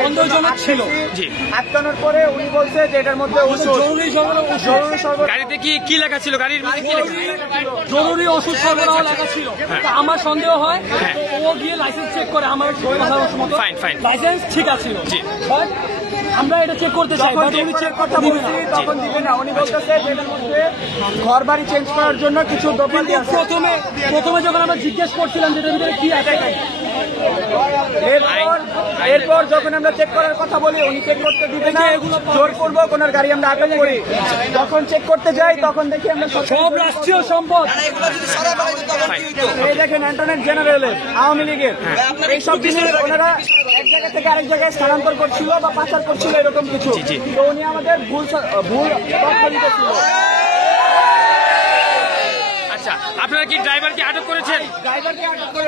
সন্দেহজনক ছিল। জি, আটকানোর পরে উনি বলছে যে এটার মধ্যে গাড়িতে কি লেখা ছিল? গাড়ির মধ্যে কি লেখা? জরুরি ওষুধ সরবরাহ লেখা ছিল। আমার সন্দেহ হয় ও গিয়ে লাইসেন্স চেক করে আমার লাইসেন্স ঠিক আছে। আমরা এটা চেক করতে চাই, উনি চেক করতে বলছি তখন দিবে না। উনি বলতেছে এটার মধ্যে ঘর বাড়ি চেঞ্জ করার জন্য কিছু দ্রব্যাদি আছে। প্রথমে যখন আমরা জিজ্ঞেস করছিলাম যেটার ভিতরে কি আছে, এরপর যখন আমরা চেক করার কথা বলি উনি চেক করতে দিবে না, জোর করবো কোনার গাড়ি আমরা আটক করি। যখন চেক করতে যাই তখন দেখি আমরা সব রাষ্ট্রীয় সম্পদ, এই দেখেন অ্যান্টনি জেনারেলের, আওয়ামী লীগের এইসব জিনিস ওনারা এক জায়গা থেকে আরেক জায়গায় স্থানান্তর করছিল বা পাচার করছিল এরকম কিছু। তো উনি আমাদের ভুল তথ্য দিতেছিল। আচ্ছা, আপনারা কি ড্রাইভারকে আটক করেছেন? ড্রাইভারকে আটক করে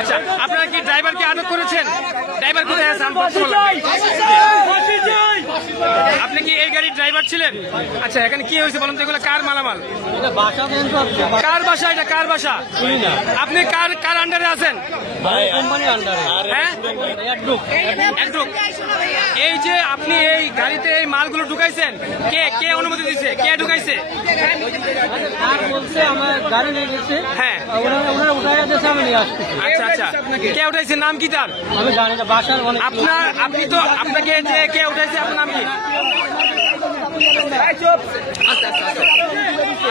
আচ্ছা, আপনারা কি ড্রাইভারকে আটক করেছেন? ড্রাইভার কোথায় আছে? আপনি কি এই গাড়ির ড্রাইভার ছিলেন? আচ্ছা, এখানে কি হয়েছে বলুন তো? এগুলো কার মালামাল? কার বাসা? এটা কার বাসা? আপনি কার আন্ডারে আছেন? হ্যাঁ, এই যে আপনি এই গাড়িতে এই মালগুলো ঢুকাইছেন, কে অনুমতি দিচ্ছে? কে ঢুকাইছে? হ্যাঁ, আচ্ছা আচ্ছা, কে উঠাইছে? নাম কি তার? আপনাকে যে কে উঠাইছে আপনার নাম কি?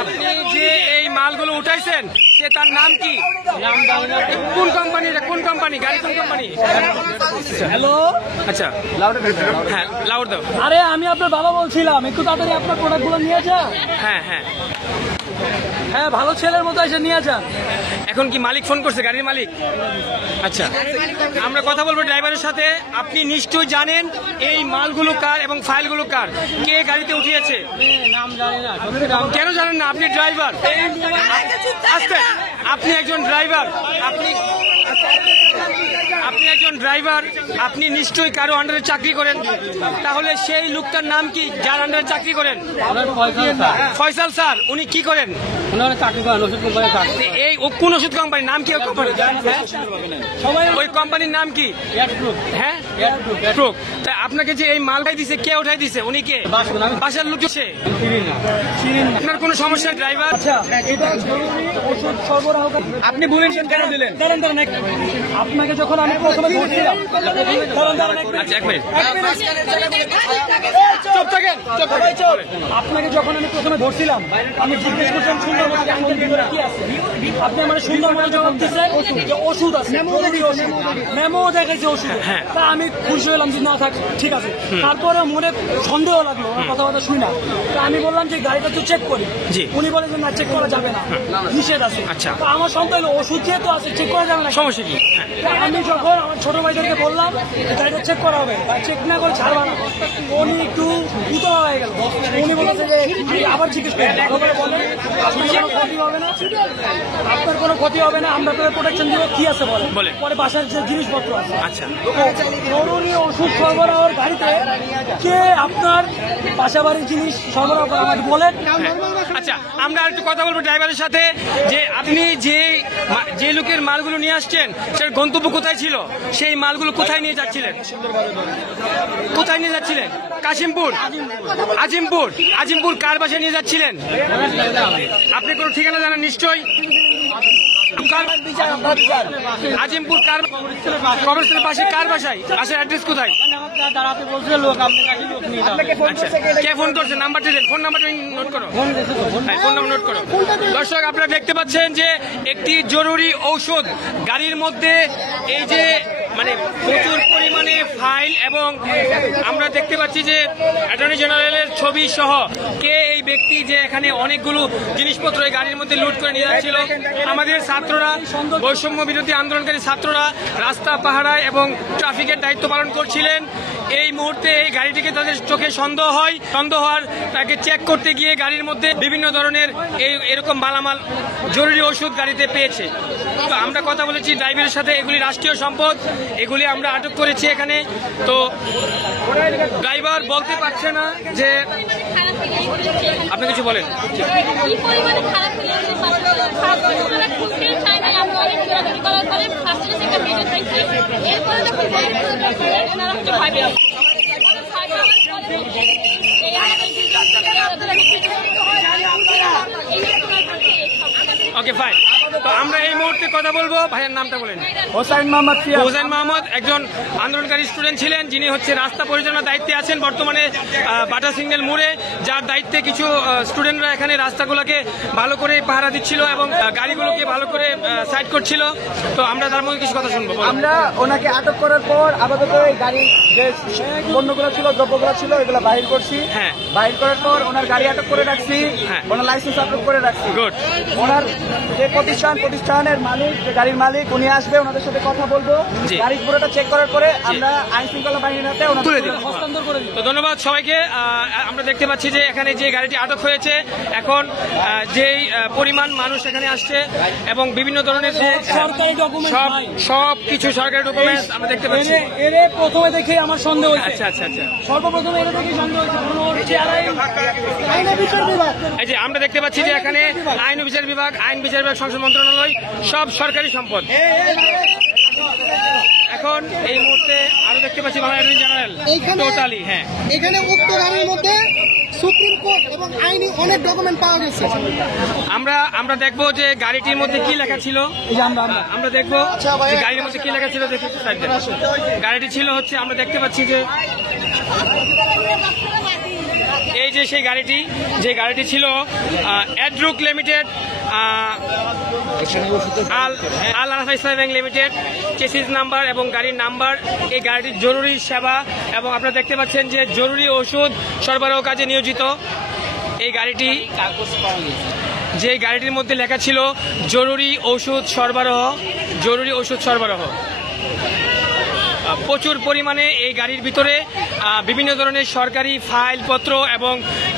আপনি যে এই মালগুলো উঠাইছেন সে তার নাম কি? কোন কোম্পানি? কোন কোম্পানি গাড়ি? কোন কোম্পানি? হ্যালো, আচ্ছা, হ্যাঁ, লাউড দাও। আরে আমি আপনার বাবা বলছিলাম, একটু তাড়াতাড়ি আপনার প্রোডাক্টগুলো নিয়ে যান। হ্যাঁ হ্যাঁ হ্যাঁ, ভালো ছেলের মতো এসে নিয়ে যান। এখন কি মালিক ফোন করছে? গাড়ির মালিক? আচ্ছা, আমরা কথা বলবো ড্রাইভারের সাথে। আপনি নিশ্চয়ই জানেন এই মালগুলো কার এবং ফাইলগুলো কার, কে গাড়িতে উঠিয়েছে? কেন জানেন না? আপনি ড্রাইভার। আস্তে, আপনি একজন ড্রাইভার, আপনি একজন ড্রাইভার, আপনি নিশ্চয়ই কারো আন্ডারে চাকরি করেন। তাহলে সেই লোকটার নাম কি যার আন্ডারে চাকরি করেন? ফয়সাল স্যার। উনি কি করেন? এই কোন ওষুধ কোম্পানি? নাম কি কোম্পানি? ওই কোম্পানির নাম কি? হ্যাঁ, তা আপনাকে যে এই মালটাই দিছে কে উঠাই দিছে? উনি কে? বাসার লোক? আপনার কোন সমস্যা ড্রাইভার? ওষুধ সরবরাহ আপনি বলেছেন কেন দিলেন? আপনাকে যখন আমি প্রথমে ধরছিলাম, আচ্ছা এক মিনিট, আপনাকে যখন আমি প্রথমে ধরছিলাম আমি জিজ্ঞেস করছিলাম সুন্দরবনের ভিতরে কি আছে। আপনি আমার সুন্দরবনে যখন দিচ্ছেন যে ওষুধ আছে, মেমো দেখাইছে ওষুধ, তা আমি খুশি হলাম যে না থাক ঠিক আছে। তারপরে মনে সন্দেহ লাগলো কথাবার্তা শুনি না, তা আমি বললাম যে গাড়িটা তো চেক করি। উনি বলে যে না চেক করা যাবে না, নিষেধ আছে। আচ্ছা, আমার সন্দেহ হলো ওষুধ যেহেতু আছে চেক করা যাবে না, সমস্যা কি? আমি যখন আমার ছোট ভাইদেরকে বললাম গাড়িটা চেক করা হবে, চেক না করে ছাড়বা না, উনি একটু উতলা হয়ে গেল। উনি বলেছে যে আবার জিজ্ঞেস করেন, বলেন কোনো ক্ষতি হবে না, আপনার কোনো ক্ষতি হবে না, আমরা আপনার প্রোটেকশন দিব, কি আছে বলে। পরে বাসার যে জিনিসপত্র আছে, আচ্ছা, জরুরি ওষুধ সরবরাহের গাড়িতে কে আপনার বাসা বাড়ির জিনিস সরবরাহ করে আমাকে বলেন। আচ্ছা, আমরা একটু কথা বলবো ড্রাইভারের সাথে যে আপনি যে লোকের মালগুলো নিয়ে আসছেন সেটার গন্তব্য কোথায় ছিল? সেই মালগুলো কোথায় নিয়ে যাচ্ছিলেন? কোথায় নিয়ে যাচ্ছিলেন? কাশিমপুর, আজিমপুর কার বাসায় নিয়ে যাচ্ছিলেন? আপনি কোনো ঠিকানা জানেন নিশ্চয়ই? আজিমপুর কার কবরস্থানের পাশে কার বাসায়? বাসার অ্যাড্রেস কোথায়? কে ফোন করছে? নাম্বারটা দেন, ফোন নাম্বারটা নোট করো। ফোন নাম্বার নোট করো। দর্শক, আপনারা দেখতে পাচ্ছেন যে একটি জরুরি ঔষধ গাড়ির মধ্যে, এই যে মানে প্রচুর পরিমাণে ফাইল, এবং আমরা দেখতে পাচ্ছি যে অ্যাটর্নি জেনারেলের ছবি সহ কে এই ব্যক্তি যে এখানে অনেকগুলো জিনিসপত্র এই গাড়ির মধ্যে লুট করে নিয়ে যাচ্ছিল। আমাদের ছাত্ররা, বৈষম্য বিরোধী আন্দোলনকারী ছাত্ররা রাস্তা পাহারায় এবং ট্রাফিকের দায়িত্ব পালন করছিলেন। এই মুহূর্তে এই গাড়িটিকে তাদের চোখে সন্দেহ হয়, সন্দেহ হওয়ার তাকে চেক করতে গিয়ে গাড়ির মধ্যে বিভিন্ন ধরনের এরকম মালামাল জরুরি ওষুধ গাড়িতে পেয়েছে। তো আমরা কথা বলেছি ড্রাইভারের সাথে, এগুলি রাষ্ট্রীয় সম্পদ, এগুলি আমরা আটক করেছি এখানে। তো ড্রাইভার বলতে পারছে না যে, আপনি কিছু বলেন। Okay fine. তো আমরা এই মুহূর্তে কথা বলবো, ভাইয়ের নামটা বলেন। হোসাইন মোহাম্মদ সিয়াম। হোসেন মাহমুদ একজন আন্দোলনকারী স্টুডেন্ট ছিলেন, যিনি হচ্ছে রাস্তা পরিচালনার দায়িত্বে আছেন বর্তমানে বাটা সিগন্যাল মোড়ে, যার দায়িত্বে কিছু স্টুডেন্টরা এখানে রাস্তাগুলোকে ভালো করে পাহারা দিচ্ছিল এবং গাড়িগুলোকে ভালো করে সাইড করছিল। তো আমরা তার মধ্যে কিছু কথা শুনবো। আমরা ওনাকে আটক করার পর আপাতত এই গাড়ির যে পণ্যগুলো ছিল, দ্রব্যগুলো ছিল, এগুলো বাহির করছি। হ্যাঁ। বাহির করার পর ওনার গাড়ি আটক করে রাখছি। হ্যাঁ। ওনার লাইসেন্স আটক করে রাখছি। গুড। ওনার যে প্রতিষ্ঠানের মালিক, যে গাড়ির মালিক, উনি আসবে, ওনাদের সাথে কথা বলবো। জি। গাড়ির পুরোটা চেক করার পরে আমরা আইন শৃঙ্খলা বাহিনীর হাতে তুলে দিন। হস্তান্তর করে দিই। তো ধন্যবাদ সবাইকে। আমরা দেখতে পাচ্ছি যে এখানে যে গাড়িটি আটক হয়েছে, এখন যেই পরিমাণ মানুষ এখানে আসছে এবং বিভিন্ন ধরনের যে সরকারি ডকুমেন্ট, সব কিছু সরকারি ডকুমেন্টস আমরা দেখতে পাচ্ছি। এরে প্রথমে দেখে আমার সন্দেহ হয়েছে। আচ্ছা আচ্ছা আচ্ছা। সর্বপ্রথমে এটা দেখে সন্দেহ হয়েছে আইন বিচার বিভাগ। এই যে আমরা দেখতে পাচ্ছি যে এখানে আইন ও বিচার বিভাগ, আইন বিচার বিভাগ, সংসদ মন্ত্রণালয় সব সরকারি সম্পদ। এখন এই মুহূর্তে আরো দেখতে পাচ্ছি বাংলা অ্যাটর্নি জেনারেল টোটালি। হ্যাঁ, এখানে উক্ত গাড়ির মধ্যে সুপ্রিম কোর্ট এবং আইনি অনেক ডকুমেন্ট পাওয়া গেছে। আমরা দেখবো যে গাড়িটির মধ্যে কি লেখা ছিল। আমরা দেখবো যে গাড়ির মধ্যে কি লেখা ছিল। দেখি গাড়িটি ছিল হচ্ছে, আমরা দেখতে পাচ্ছি যে এই যে সেই গাড়িটি, যে গাড়িটি ছিল অ্যাড্রুক লিমিটেড, আল আরাফাই ব্যাংক লিমিটেড, চেসিস নাম্বার এবং গাড়ির নাম্বার। এই গাড়িটির জরুরি সেবা এবং আপনারা দেখতে পাচ্ছেন যে জরুরি ওষুধ সরবরাহ কাজে নিয়োজিত এই গাড়িটি। যে গাড়িটির মধ্যে লেখা ছিল জরুরি ওষুধ সরবরাহ, জরুরি ওষুধ সরবরাহ। প্রচুর পরিমাণে এই গাড়ির ভিতরে বিভিন্ন ধরনের সরকারি ফাইলপত্র এবং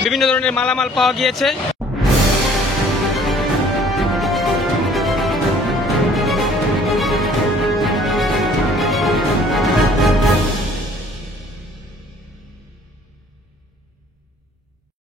বিভিন্ন ধরনের মালামাল পাওয়া গিয়েছে।